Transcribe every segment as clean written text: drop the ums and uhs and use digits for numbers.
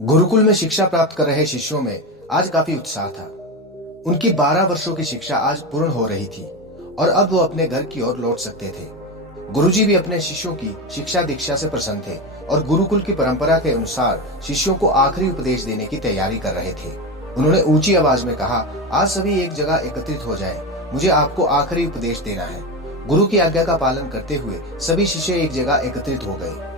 गुरुकुल में शिक्षा प्राप्त कर रहे शिष्यों में आज काफी उत्साह था। उनकी 12 वर्षों की शिक्षा आज पूर्ण हो रही थी और अब वो अपने घर की ओर लौट सकते थे। गुरुजी भी अपने शिष्यों की शिक्षा दीक्षा से प्रसन्न थे और गुरुकुल की परंपरा के अनुसार शिष्यों को आखिरी उपदेश देने की तैयारी कर रहे थे। उन्होंने ऊंची आवाज में कहा, आज सभी एक जगह एकत्रित हो जाएं, मुझे आपको आखिरी उपदेश देना है। गुरु की आज्ञा का पालन करते हुए सभी शिष्य एक जगह एकत्रित हो गए।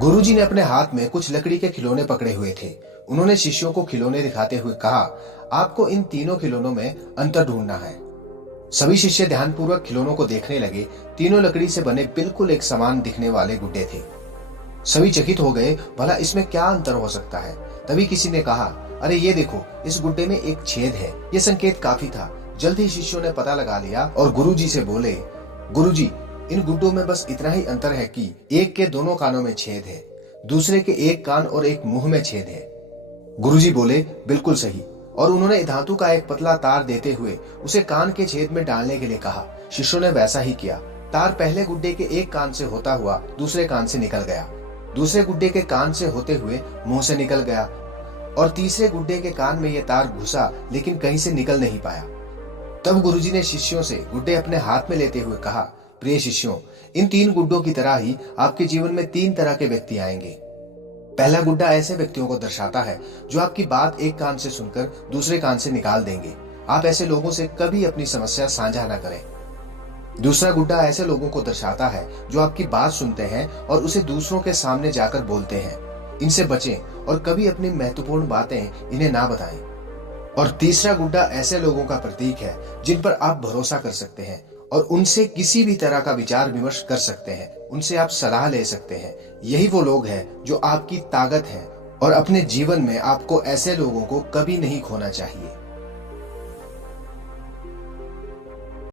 गुरुजी ने अपने हाथ में कुछ लकड़ी के खिलौने पकड़े हुए थे। उन्होंने शिष्यों को खिलौने दिखाते हुए कहा, आपको इन तीनों खिलौनों में अंतर ढूंढना है। सभी शिष्य ध्यानपूर्वक खिलौनों को देखने लगे। तीनों लकड़ी से बने बिल्कुल एक समान दिखने वाले गुड्डे थे। सभी चकित हो गए, भला इसमें क्या अंतर हो सकता है। तभी किसी ने कहा, अरे ये देखो, इस गुड्डे में एक छेद है। ये संकेत काफी था। जल्द ही शिष्यों ने पता लगा लिया और गुरुजी से बोले, गुरुजी, इन गुड्डों में बस इतना ही अंतर है कि एक के दोनों कानों में छेद है, दूसरे के एक कान और एक मुंह में छेद है। गुरुजी बोले, बिल्कुल सही। और उन्होंने धातु का एक पतला तार देते हुए उसे कान के छेद में डालने के लिए कहा। शिष्यों ने वैसा ही किया। तार पहले गुड्डे के एक कान से होता हुआ दूसरे कान से निकल गया, दूसरे गुड्डे के कान से होते हुए मुंह से निकल गया और तीसरे गुड्डे के कान में यह तार घुसा लेकिन कहीं से निकल नहीं पाया। तब गुरुजी ने शिष्यों से गुड्डे अपने हाथ में लेते हुए कहा, प्रिय शिष्यों, इन तीन गुड्डों की तरह ही आपके जीवन में तीन तरह के व्यक्ति आएंगे। पहला गुड्डा ऐसे व्यक्तियों को दर्शाता है जो आपकी बात एक कान से सुनकर दूसरे कान से निकाल देंगे। आप ऐसे लोगों से कभी अपनी समस्या साझा न करें। दूसरा गुड्डा ऐसे लोगों को दर्शाता है जो आपकी बात सुनते हैं और उसे दूसरों के सामने जाकर बोलते हैं। इनसे बचें और कभी अपनी महत्वपूर्ण बातें इन्हें ना बताएं। और तीसरा गुड्डा ऐसे लोगों का प्रतीक है जिन पर आप भरोसा कर सकते हैं और उनसे किसी भी तरह का विचार विमर्श कर सकते हैं, उनसे आप सलाह ले सकते हैं। यही वो लोग हैं जो आपकी ताकत है और अपने जीवन में आपको ऐसे लोगों को कभी नहीं खोना चाहिए।